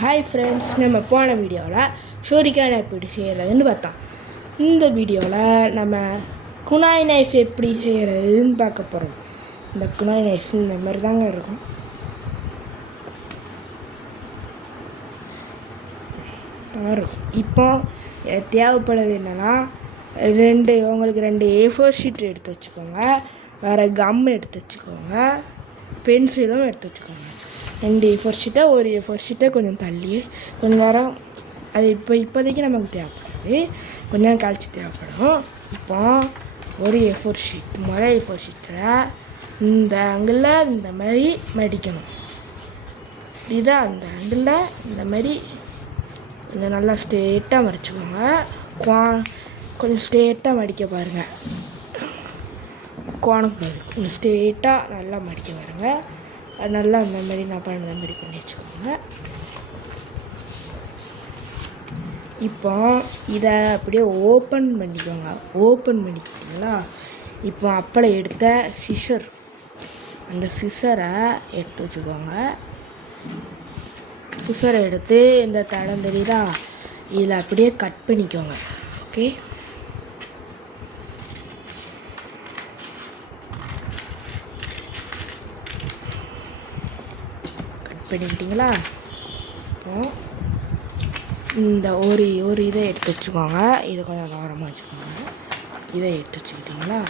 Hi friends, நம்ம போன வீடியோவில் ஷோரிகான் எப்படி செய்கிறதுன்னு பார்த்தோம். இந்த வீடியோவில் நம்ம குனாய் நைஃப் எப்படி செய்கிறதுன்னு பார்க்க போகிறோம். இந்த குனாய் நைஃப் இந்த மாதிரி தாங்க இருக்கும். இப்போ தேவைப்படுறது என்னென்னா உங்களுக்கு ரெண்டு A4 ஷீட் எடுத்து வச்சுக்கோங்க, வேறு கம் எடுத்து வச்சுக்கோங்க, பென்சிலும் எடுத்து வச்சுக்கோங்க. 2 A4 ஷீட்டை, ஒரு A4 ஷீட்டை கொஞ்சம் தள்ளி கொஞ்சம் நேரம், அது இப்போதைக்கு நமக்கு தேவைப்படாது, கொஞ்சம் கழிச்சு தேவைப்படும். இப்போ ஒரு A4 ஷீட், A4 ஷீட்டில் இந்த ஆங்கிளில் இந்த மாதிரி மடிக்கணும். இதை அந்த ஆங்கிளில் இந்த மாதிரி கொஞ்சம் நல்லா ஸ்ட்ரெயிட்டாக மடிச்சுக்கோங்க. கொஞ்சம் ஸ்ட்ரெயிட்டாக மடிக்க பாருங்கள். கோணக்கு பாருங்கள், கொஞ்சம் ஸ்ட்ரெயிட்டாக நல்லா மடிக்க பாருங்கள். அது நல்லா அந்த மாதிரி நான் பண்ண மாதிரி பண்ணி வச்சுக்கோங்க. இப்போ இதை அப்படியே ஓப்பன் பண்ணிக்கோங்க. ஓப்பன் பண்ணிக்கிட்டீங்களா? இப்போ அப்பளை எடுத்த சிசர், அந்த சிசரை எடுத்து வச்சுக்கோங்க. சிசரை எடுத்து இந்த தடம் தெரியுதா, இதில் அப்படியே கட் பண்ணிக்கோங்க. ஓகே, பண்ணிக்கிட்டிங்களா? இப்போ இந்த ஒரு இதை எடுத்து வச்சுக்கோங்க. இதை கொஞ்சம் கவனமாக வச்சுக்கோங்க. இதை எடுத்து வச்சுக்கிட்டிங்களா?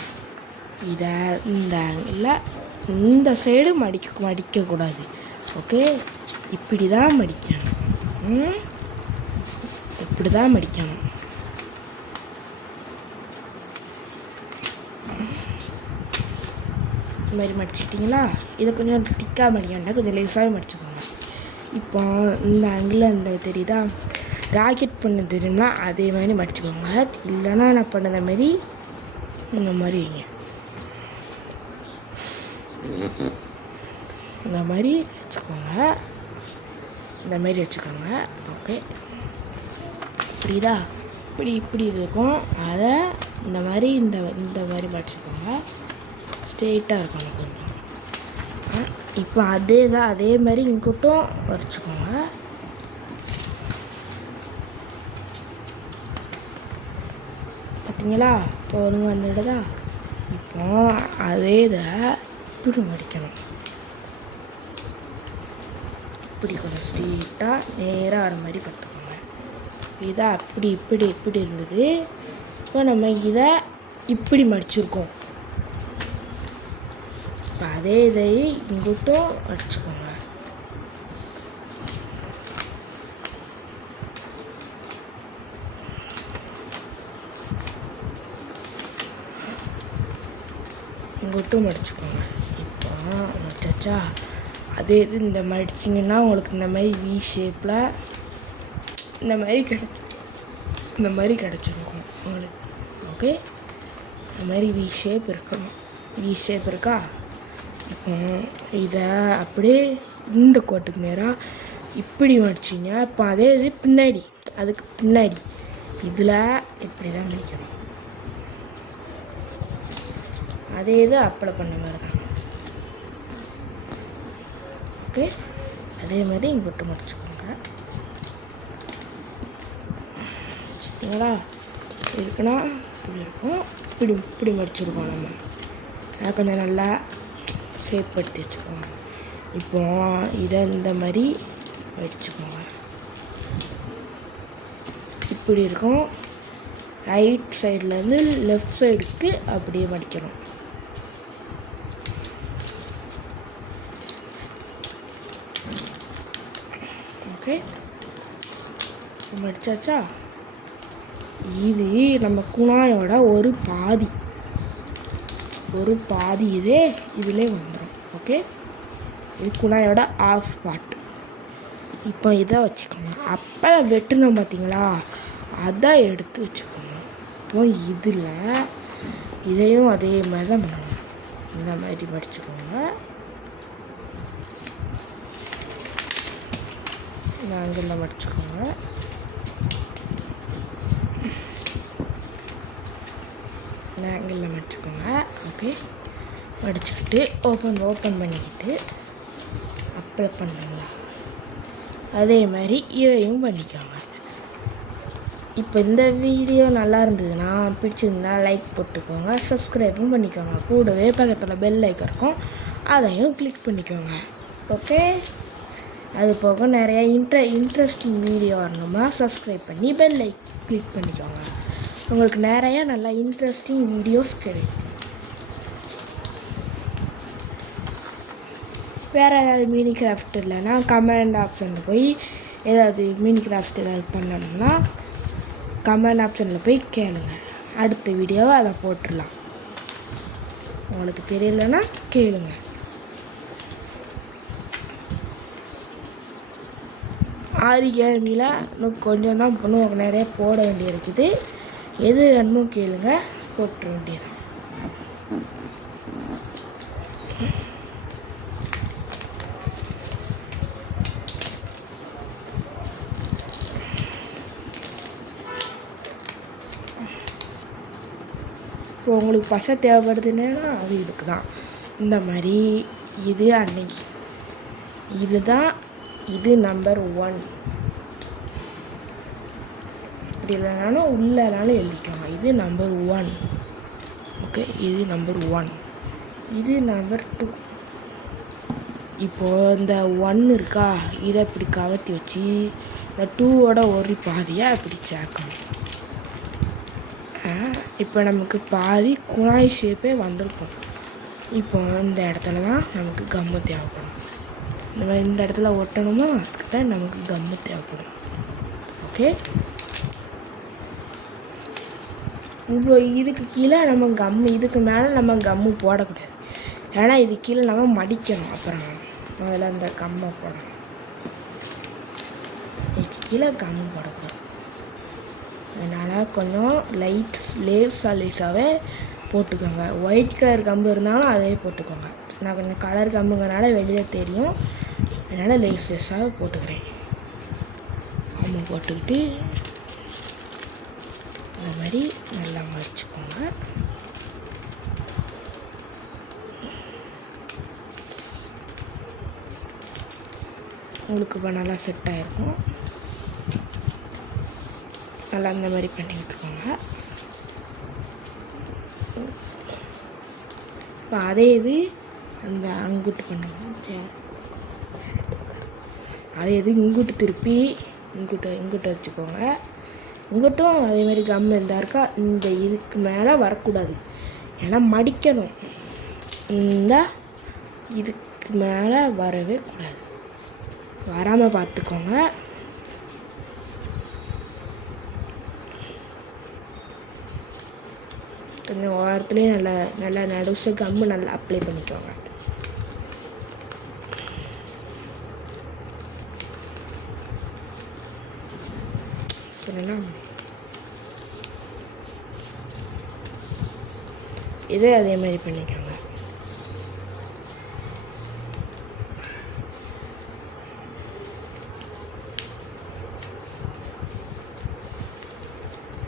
இதை இந்த ஆங்கிளில் இந்த சைடு மடிக்கக்கூடாது. ஓகே, இப்படி தான் மடிக்கணும். இப்படி தான் மடிக்கணும். இந்த மாதிரி மடிச்சுக்கிட்டிங்களா? இதை கொஞ்சம் திக்காக மடிக்காண்டா, கொஞ்சம் லேசாகவே மடிச்சுக்கோங்க. இப்போ இந்த ஆங்கிளில் இந்த தெரியுதா, ராக்கெட் பண்ண தெரியுமா, அதே மாதிரி மடிச்சுக்கோங்க. இல்லைன்னா நான் பண்ணத மாதிரி இந்த மாதிரி வைங்க. இந்த மாதிரி வச்சுக்கோங்க. இந்த மாதிரி வச்சுக்கோங்க. ஓகே, புரியுதா? இப்படி இருக்கும். அதை இந்த மாதிரி இந்த மாதிரி மடிச்சுக்கோங்க. ஸ்ட்ரெயிட்டாக இருக்கணும் கொஞ்சம். இப்போ அதே மாதிரி இங்கிட்டும் வரைச்சிக்கோங்க. பார்த்தீங்களா? இப்போ ஒழுங்கு வந்துடுதா? இப்போ அதே இதை இப்படி மடிக்கணும். இப்படி கொஞ்சம் ஸ்ட்ரெயிட்டாக நேராக வர மாதிரி பார்த்துக்கோங்க. இதை இப்படி இருந்தது. இப்போ நம்ம இதை இப்படி மடிச்சிருக்கோம். இப்போ அதே இதை இங்கிட்டும் வச்சுக்கோங்க. இங்கிட்டும் மடிச்சுக்கோங்க. இப்போ மடிச்சாச்சா? அதே இது இந்த மடிச்சிங்கன்னா உங்களுக்கு இந்த மாதிரி வி ஷேப்பில் இந்த மாதிரி கிடச்சிருக்கும் உங்களுக்கு. ஓகே, இந்த மாதிரி வி ஷேப் இருக்கணும். வி ஷேப் இருக்கா? இப்போ இதை அப்படியே இந்த கோட்டுக்கு நேராக இப்படி மடிச்சிங்க. இப்போ அதே இது பின்னாடி, அதுக்கு பின்னாடி இதில் இப்படி தான் மடிக்கணும். அதே இது அப்ளை பண்ண மாதிரி தான். ஓகே, அதே மாதிரி இங்கிட்ட மடிச்சுக்கோங்க. சரிங்களா? இருக்குன்னா இப்படி இருக்கும். இப்படி மடிச்சிருக்கோம். நம்ம அதை கொஞ்சம் நல்லா ஷேப் படுத்தி வச்சுக்கோங்க. இப்போ இதை இந்த மாதிரி வச்சுக்கோங்க. இப்படி இருக்கும். ரைட் சைட்லேருந்து லெஃப்ட் சைடுக்கு அப்படியே மடிக்கணும். ஓகே, மடிச்சாச்சா? இது நம்ம குனாயோட ஒரு பாதி இதிலே வந்துடும். ஓகே, இது குனாயோட ஆஃப் பார்ட். இப்போ இதை வச்சுக்கோங்க. அப்போ வெட்டணும் பார்த்தீங்களா, அதை எடுத்து வச்சுக்கோங்க. இப்போ இதையும் அதே மாதிரி தான் பண்ணணும். இந்த மாதிரி மடிச்சுக்கோங்க. இந்த ஆங்கிளில் மடிச்சுக்கோங்க. ஆங்கிளில் மடிச்சுக்கோங்க. ஓகே, மடிச்சுக்கிட்டு ஓப்பன் பண்ணிக்கிட்டு அப்ளை பண்ணுங்களா? அதே மாதிரி இதையும் பண்ணிக்கோங்க. இப்போ இந்த வீடியோ நல்லா இருந்ததுன்னா பிடிச்சிருந்தா லைக் போட்டுக்கோங்க, சப்ஸ்கிரைபும் பண்ணிக்கோங்க. கூடவே பக்கத்தில் பெல் ஐக்கன் இருக்கும், அதையும் கிளிக் பண்ணிக்கோங்க. ஓகே, அது போக நிறையா இன்ட்ரெஸ்டிங் வீடியோ வரணுமா சப்ஸ்கிரைப் பண்ணி பெல் ஐக் கிளிக் பண்ணிக்கோங்க. உங்களுக்கு நிறையா நல்லா இன்ட்ரெஸ்டிங் வீடியோஸ் கிடைக்கும். வேறு ஏதாவது மினி கிராஃப்ட் இல்லைன்னா கமெண்ட் ஆப்ஷனில் போய் ஏதாவது மினி கிராஃப்ட் ஏதாவது பண்ணணும்னா கமெண்ட் ஆப்ஷனில் போய் கேளுங்க. அடுத்த வீடியோவை அதை போட்டுடலாம். உங்களுக்கு தெரியலன்னா கேளுங்க. ஆரிகேமியில் இன்னும் கொஞ்சம் தான் இன்னும் நிறைய போட வேண்டியிருக்குது. எது வேணுமோ கேளுங்க, போட்டுற வேண்டியது. இப்போ உங்களுக்கு பசை தேவைப்படுதுன்னா அது இதுக்கு தான். இந்த மாதிரி இது அன்னைக்கு இதுதான், இது நம்பர் 1. இப்படி இல்லைனாலும் உள்ளனாலும் எழுதிக்கோங்க. இது நம்பர் 1. ஓகே, இது நம்பர் 1, இது நம்பர் 2. இப்போது இந்த 1 இருக்கா, இதை இப்படி கவர்த்தி வச்சு இந்த 2ஓட ஒரு பாதியாக இப்படி சேர்க்கணும். இப்போ நமக்கு பாதி குழாய் ஷேப்பே வந்திருக்கும். இப்போ இந்த இடத்துல தான் நமக்கு கம்மு தேவைப்படும். இந்த இடத்துல ஒட்டணுமா, அதுக்கு தான் நமக்கு கம்மு தேவைப்படும். ஓகே, இப்போ இதுக்கு கீழே நம்ம கம்மு, இதுக்கு மேலே நம்ம கம்மு போடக்கூடாது. ஏன்னா இது கீழே நம்ம மடிக்கணும். அப்புறம் முதல்ல இந்த கம்மை போடணும். இதுக்கு கீழே கம்மு போடக்கூடாது. அதனால் கொஞ்சம் லேஸாகவே போட்டுக்கோங்க. ஒயிட் கலர் கம்பு இருந்தாலும் அதே போட்டுக்கோங்க. நான் கொஞ்சம் கலர் கம்புங்கனால வெளியில் தெரியும், அதனால் லேஸாக போட்டுக்கிறேன். கம்பு போட்டுக்கிட்டு இந்த மாதிரி நல்லா மடிச்சுக்கோங்க. உங்களுக்கு இப்போ நல்லா செட் ஆகிருக்கும். நல்லா அந்த மாதிரி பண்ணிக்கிட்டு இருக்கோங்க. இப்போ அதே இது அந்த அங்குட்டு பண்ணுங்க. அதே இது இங்குட்டு திருப்பி இங்குட்டு வச்சுக்கோங்க. இங்கிட்டும் அதேமாதிரி கம் இருந்தால் இருக்கா, இந்த இதுக்கு மேலே வரக்கூடாது. ஏன்னா மடிக்கணும். இந்த இதுக்கு மேலே வரவே கூடாது. வராமல் பார்த்துக்கோங்க. கொஞ்சம் ஓரத்துலேயும் நல்லா நடுசு கம்மு நல்லா அப்ளை பண்ணிக்கோங்க. இதே அதே மாதிரி பண்ணிக்கோங்க.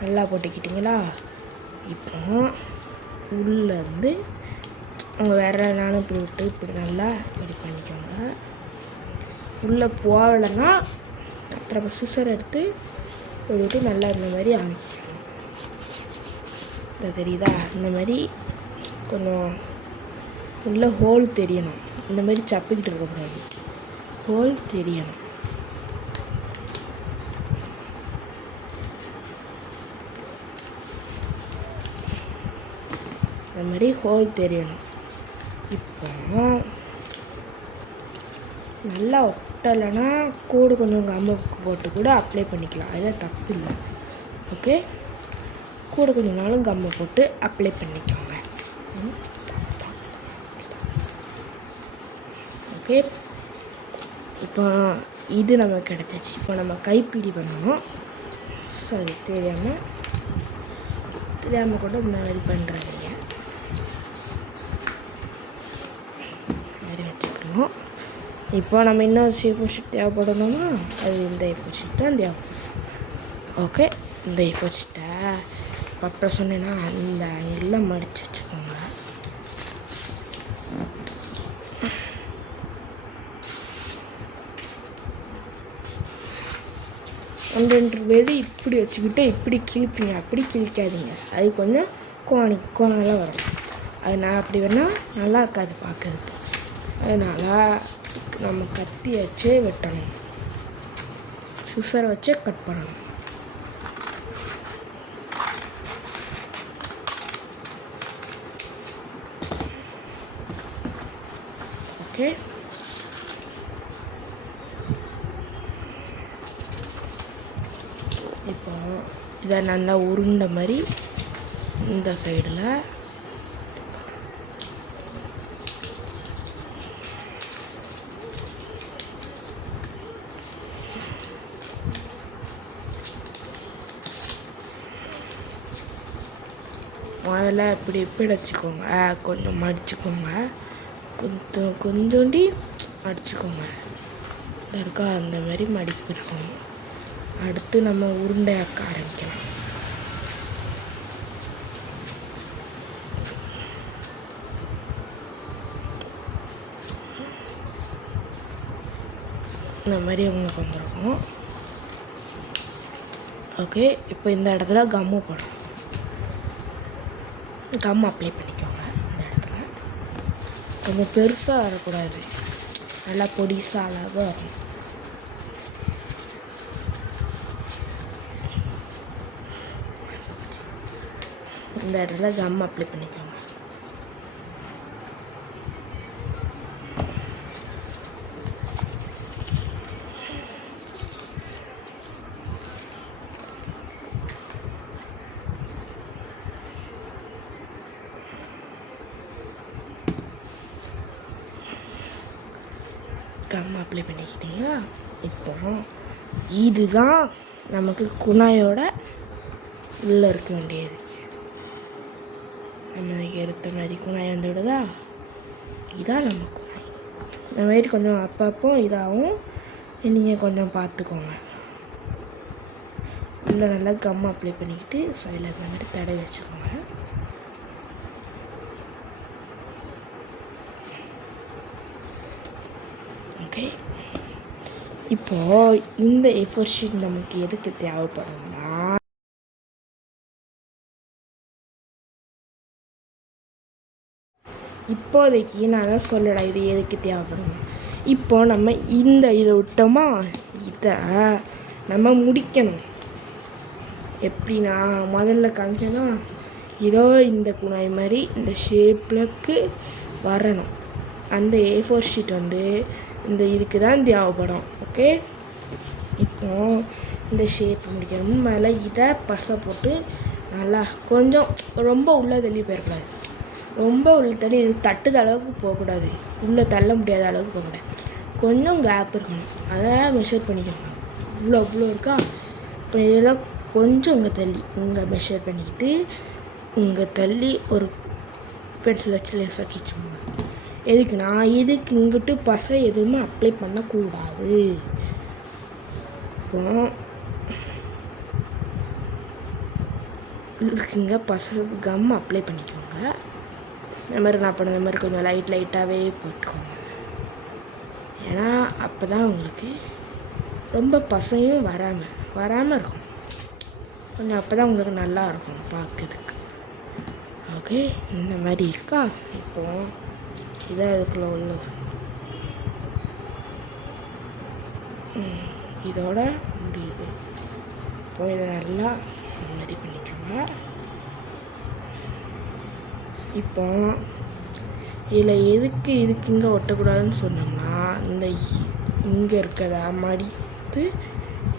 நல்லா போட்டுக்கிட்டிங்களா? இப்போ உள்ளேருந்து அவங்க வேறு நானும் இப்படி விட்டு இப்படி நல்லா ரெடி பண்ணிக்கோங்க. உள்ளே போகலைன்னா அப்புறம் சிசர் எடுத்து விட்டு நல்லா இந்த மாதிரி அமைக்கணும். தெரியுதா? இந்த மாதிரி கொஞ்சம் உள்ள ஹோல் தெரியணும். இந்த மாதிரி சப்பிக்கிட்டு இருக்கக்கூடாது, ஹோல் தெரியணும். இந்த மாதிரி ஹோல் தெரியணும். இப்போ நல்லா ஒட்டலைன்னா கூடு கொஞ்சம் கம்மு போட்டு கூட அப்ளை பண்ணிக்கலாம், அதில் தப்பு இல்லை. ஓகே, கூட கொஞ்சம் நாளும் கம்மு போட்டு அப்ளை பண்ணிக்கோங்க. ஓகே, இப்போ இது நமக்கு கிடச்சிச்சு. இப்போ நம்ம கைப்பிடி பண்ணணும். ஸோ அது தெரியாமல் கூட இந்த மாதிரி பண்ணுறீங்க. மாதிரி வச்சுக்கணும். இப்போ நம்ம இன்னொரு ஷேப் ஷீட் தேவைப்படணும்னா அது இந்த A4 ஷீட் தான் தேவைப்படும். ஓகே, இந்த A4 ஷீட்டை அப்புறம் சொன்னேன்னா அந்த அங்கெல்லாம் மடித்து வச்சுக்கோங்க. ரெண்டு பேர் இப்படி வச்சுக்கிட்டு இப்படி கிழிப்பீங்க, அப்படி கிழிக்காதீங்க. அது கொஞ்சம் கோணலாம் வரும். அது நான் அப்படி வேணால் நல்லா இருக்காது பார்க்கறதுக்கு. அதனால் நம்ம கத்தி வச்சே வெட்டணும், சுசரை வச்சே கட் பண்ணணும். ஓகே, இப்போ இதை நல்லா உருண்டை மாதிரி இந்த சைடில் முதல்ல இப்படி வச்சுக்கோங்க, கொஞ்சம் மடிச்சுக்கோங்க, கொஞ்சோண்டி மடிச்சுக்கோங்க இருக்கா, அந்த மாதிரி மடிப்பிருக்கணும். அடுத்து நம்ம உருண்டையாக்க ஆரம்பிக்கலாம். இந்த மாதிரி உங்களுக்கு வந்துருக்கும். ஓகே, இப்போ இந்த இடத்துல கம்மு போடணும். கம் அப்ளை பண்ணிக்கோங்க. இந்த இடத்துல கொஞ்சம் பெருசாக வரக்கூடாது, நல்லா பொடிசாக அழகாக வரணும். இந்த இடத்துல கம் அப்ளை பண்ணிக்கோங்க. கம் அப்ளை பண்ணிக்கிட்டீங்களா? இப்போ இதுதான் நமக்கு குணாயோட உள்ளே இருக்க வேண்டியது. நம்ம எடுத்த மாதிரி குணாய் வந்து விடுதா, இதான் நம்ம குணாய். இந்த மாதிரி கொஞ்சம் அப்பப்போ இதாகவும் நீங்கள் கொஞ்சம் பார்த்துக்கோங்க. இல்லை நல்லா கம் அப்ளை பண்ணிக்கிட்டு சைடில் இந்த மாதிரி தடவி வச்சுக்கோங்க. ஓகே, இப்போது இந்த A4 ஷீட் நமக்கு எதுக்கு தேவைப்படும்னா, இப்போதைக்கு நான் தான் சொல்லலை இது எதுக்கு தேவைப்படும். இப்போ நம்ம இதை விட்டோமா, இதை நம்ம முடிக்கணும். எப்படின்னா முதல்ல காமிச்சோன்னா இதோ இந்த குணாய் மாதிரி இந்த ஷேப்லக்கு வரணும். அந்த A4 ஷீட் வந்து இந்த இதுக்கு தான் தேவைப்படும். ஓகே, இப்போ இந்த ஷேப் முடிக்கணும். மேலே இதை பசை போட்டு நல்லா கொஞ்சம் ரொம்ப உள்ளே தள்ளி போயிடக்கூடாது, ரொம்ப உள்ள தள்ளி இது தட்டுத அளவுக்கு போகக்கூடாது, உள்ளே தள்ள முடியாத அளவுக்கு போகக்கூடாது, கொஞ்சம் கேப் இருக்கணும். அதை மெஷர் பண்ணிக்கோங்க. இவ்வளோ இருக்கா? இப்போ இதெல்லாம் கொஞ்சம் இங்கே மெஷர் பண்ணிக்கிட்டு இங்கே தள்ளி ஒரு பென்சில் வச்சு லேசாக கிச்சுக்கோங்க. எதுக்குன்னா இதுக்கு இங்கிட்டு பசை எதுவுமே அப்ளை பண்ணக்கூடாது. இப்போ இதுக்கு இங்கே பசை கம் அப்ளை பண்ணிக்கோங்க. இந்த மாதிரி நான் பண்ண மாதிரி கொஞ்சம் லைட்டாகவே போட்டுக்கோங்க. ஏன்னா அப்போ தான் உங்களுக்கு ரொம்ப பசையும் வராமல் இருக்கும். கொஞ்சம் அப்போ தான் உங்களுக்கு நல்லா இருக்கும் பார்க்கறதுக்கு. ஓகே, இந்த மாதிரி இருக்கா? இப்போது இதான் இதுக்குள்ள உள்ள இதோட முடியுது. இப்போ இதை நல்லா மாதிரி பண்ணிக்கோங்க. இப்போ இதில் எதுக்கு இங்கே ஒட்டக்கூடாதுன்னு சொன்னோம்னா, இந்த இங்கே இருக்கிறத மடித்து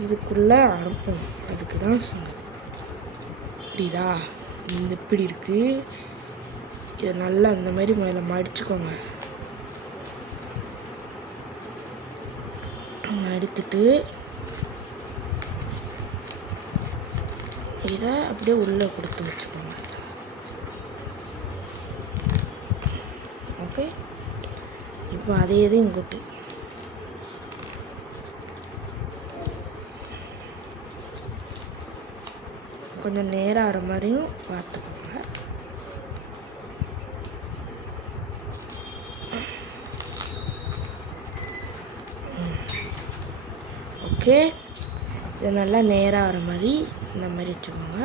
இதுக்குள்ளே அனுப்பணும். அதுக்கு தான் சொன்னது. புரியுதா? இந்த இப்படி இருக்குது. இதை நல்லா அந்த மாதிரி முதல்ல மடிச்சுக்கோங்க. மடித்துட்டு இதை அப்படியே உள்ளே கொடுத்து வச்சுக்கோங்க. ஓகே, இப்போ அதே இது இங்கிட்டு கொஞ்சம் நேரம் ஆகிற மாதிரியும் பார்த்துக்கோங்க. ஓகே, இதை நல்லா நேராக வர மாதிரி இந்த மாதிரி வச்சுக்கோங்க.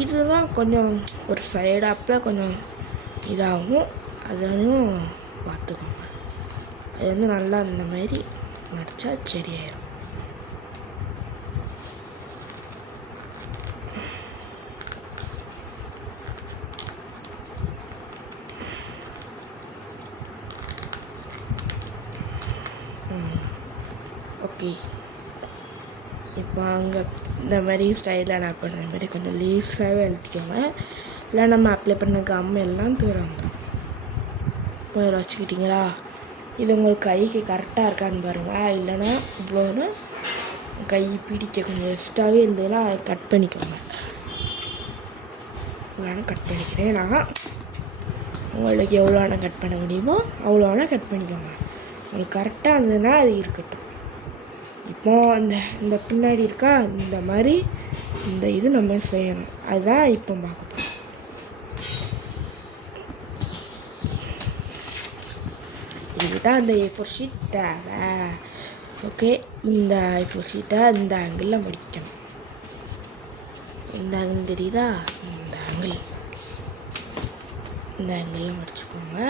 இதுதான் கொஞ்சம் ஒரு சைடாப்பில் கொஞ்சம் இதாகும், அதையும் பார்த்துக்கோங்க. அது வந்து நல்லா இந்த மாதிரி மடித்தா சரியாயிடும். ஓகே, இப்போ அங்கே இந்த மாதிரி ஸ்டைலாக நான் பண்ணுற மாதிரி கொஞ்சம் லீஸாகவே எழுதிக்கோங்க. இல்லை நம்ம அப்ளை பண்ண கம் எல்லாம் தூரம் போய் வச்சுக்கிட்டிங்களா? இது உங்களுக்கு கைக்கு கரெக்டாக இருக்கான்னு பாருங்கள். இல்லைன்னா இவ்வளோனா கை பிடிக்க கொஞ்சம் எக்ஸ்ட்ராவே இருந்ததுன்னா அதை கட் பண்ணிக்கோங்க. இவ்வளோனா கட் பண்ணிக்கிறேன் நான். உங்களுக்கு எவ்வளோனா கட் பண்ண முடியுமோ அவ்வளோனா கட் பண்ணிக்கோங்க. உங்களுக்கு கரெக்டாக இருந்ததுன்னா அது இருக்கட்டும். இப்போ இந்த பின்னாடி இருக்கா, இந்த மாதிரி இந்த இது நம்ம செய்யணும். அதுதான் இப்போ பார்க்க போகிறோம். இதுதான் அந்த A4 ஷீட் தேவை. ஓகே, இந்த A4 ஷீட்டை இந்த ஆங்கிளில் முடிக்கணும். இந்த ஆங்கிள் தெரியுதா? இந்த ஆங்கிளில் முடிச்சுக்கோங்க.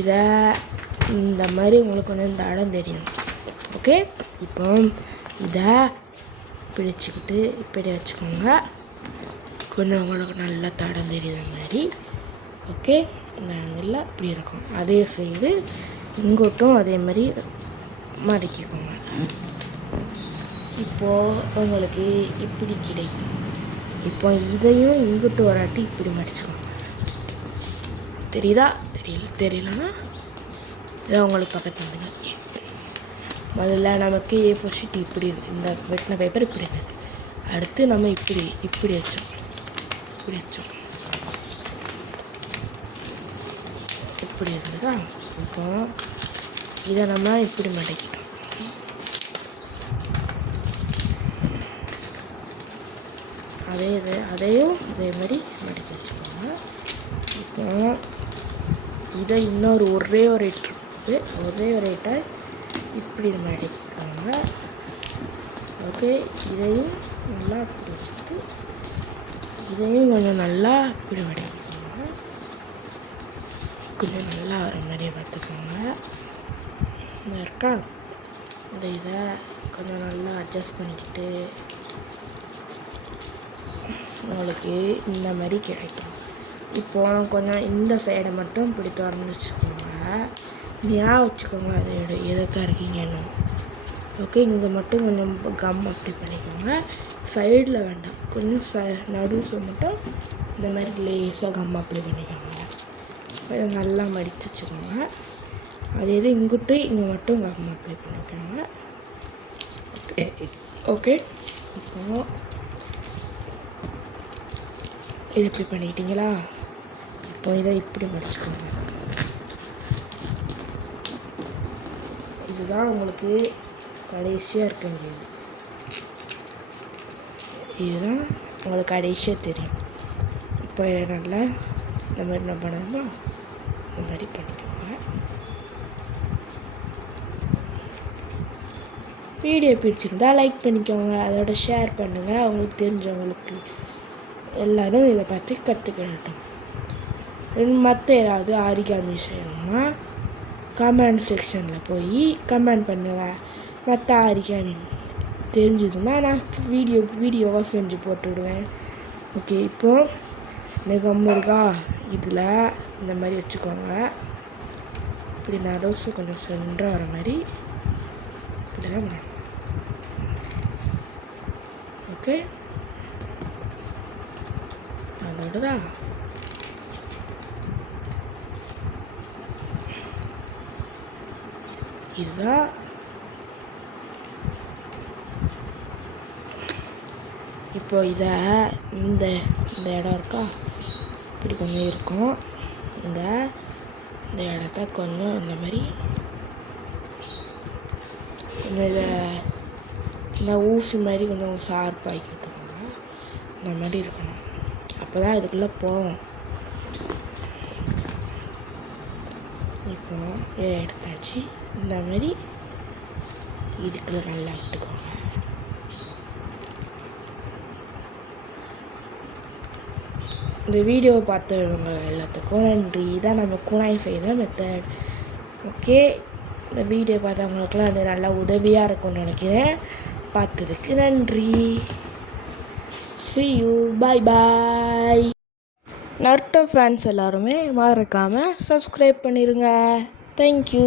இதை இந்த மாதிரி உங்களுக்கு கொஞ்சம் இந்த இடம் தெரியும். ஓகே, இப்போ இதை பிடிச்சிக்கிட்டு இப்படி வச்சுக்கோங்க. கொஞ்சம் உங்களுக்கு நல்லா தடம் தெரியுற மாதிரி. ஓகே, இந்த ஆங்கிளில் இப்படி இருக்கும். அதே சைடு இங்கோட்டும் அதே மாதிரி மடக்கிக்கோங்க. இப்போது உங்களுக்கு இப்படி கிடைக்கும். இப்போ இதையும் இங்கிட்டு வராட்டி இப்படி மடிச்சுக்கோங்க. தெரியுதா? தெரியலன்னா இதை உங்களுக்கு பக்கத்தில் வந்துங்க. முதல்ல நமக்கு A4 ஷீட் இப்படி இந்த வெட்டின பேப்பர் இப்படி இருக்குது. அடுத்து நம்ம இப்படி வச்சோம். இப்படி இருந்ததா? இப்போ இதை நம்ம இப்படி மடக்கிட்டோம். அதையும் இதே மாதிரி மடக்கி வச்சுக்கோங்க. இப்போ இதை இன்னொரு ஒரே ஒரு ஐட்டை இப்படி மடிக்கோங்க. ஓகே, இதையும் நல்லா இப்படி வச்சுக்கிட்டு இதையும் கொஞ்சம் நல்லா இப்படி மடிக்கோங்க. கொஞ்சம் நல்லா வர மாதிரி பார்த்துக்கோங்க. இந்த இருக்கா, இதை கொஞ்சம் நல்லா அட்ஜஸ்ட் பண்ணிக்கிட்டு உங்களுக்கு இந்த மாதிரி கிடைக்கும். இப்போ கொஞ்சம் இந்த சைடை மட்டும் இப்படி திறந்து வச்சுக்கோங்க. ஞாபகம் வச்சுக்கோங்க அதோட எதுக்காக இருக்கீங்கன்னு. ஓகே, இங்கே மட்டும் கொஞ்சம் கம் அப்படி பண்ணிக்கோங்க. சைடில் வேண்டாம், கொஞ்சம் நடுவில் மட்டும் இந்த மாதிரி லேசாக கம் அப்ளை பண்ணிக்கோங்க. இதை நல்லா மடித்து வச்சுக்கோங்க. அதே இது இங்கிட்டு இங்கே மட்டும் கம் அப்ளை பண்ணிக்கோங்க. ஓகே, இப்போது இது இப்படி பண்ணிக்கிட்டீங்களா? இப்போ இதை இப்படி மடிச்சுக்கோங்க. இதுதான் உங்களுக்கு கடைசியாக இருக்க வேண்டியது. இதுதான் உங்களுக்கு கடைசியாக தெரியும். இப்போ நல்லா இந்த மாதிரி என்ன பண்ணணுமோ இந்த மாதிரி பண்ணிக்கோங்க. வீடியோ பிடிச்சிருந்தா லைக் பண்ணிக்கோங்க. அதோட ஷேர் பண்ணுங்கள் அவங்களுக்கு தெரிஞ்சவங்களுக்கு. எல்லோரும் இதை பார்த்து கற்றுக்கிட்டோம். மற்ற ஏதாவது ஆரிகாமி செய்யணும்னா கமெண்ட் செக்ஷனில் போய் கமெண்ட் பண்ணுவேன். மற்ற ஆரிகாமி தெரிஞ்சதுன்னா நான் வீடியோவாக செஞ்சு போட்டுவிடுவேன். ஓகே, இப்போது இந்த கம் இருக்கா, இதில் இந்த மாதிரி வச்சுக்கோங்க. இப்படி நடுசு கொஞ்சம் சென்றாக வர மாதிரி இப்படி தான் பண்ணணும். ஓகே, அதோடதா இதுதான் இப்போ இதை இந்த இடம் இருக்கா, இப்படி கொஞ்சம் இருக்கும். இந்த இடத்த கொஞ்சம் இந்த மாதிரி கொஞ்சம் இதை இந்த ஊசி மாதிரி கொஞ்சம் ஷார்ப்பாகி விட்டுருக்காங்க. இந்த மாதிரி இருக்கணும். அப்போ தான் இதுக்குள்ளே போவோம். இப்போ எடுத்தாச்சு. இந்த மாதிரி இதுக்குள்ளே நல்லா விட்டுக்கோங்க. இந்த வீடியோவை பார்த்தவங்க எல்லாத்துக்கும் நன்றி. இதான் நம்ம குழாய் செய்கிற மெத்தட். ஓகே, இந்த வீடியோ பார்த்தவங்களுக்குலாம் அது நல்லா உதவியாக இருக்கும்னு நினைக்கிறேன். பார்த்ததுக்கு நன்றி. See you. Bye bye. Naruto fans எல்லாருமே மறக்காமல் சப்ஸ்கிரைப் பண்ணிடுங்க. தேங்க்யூ.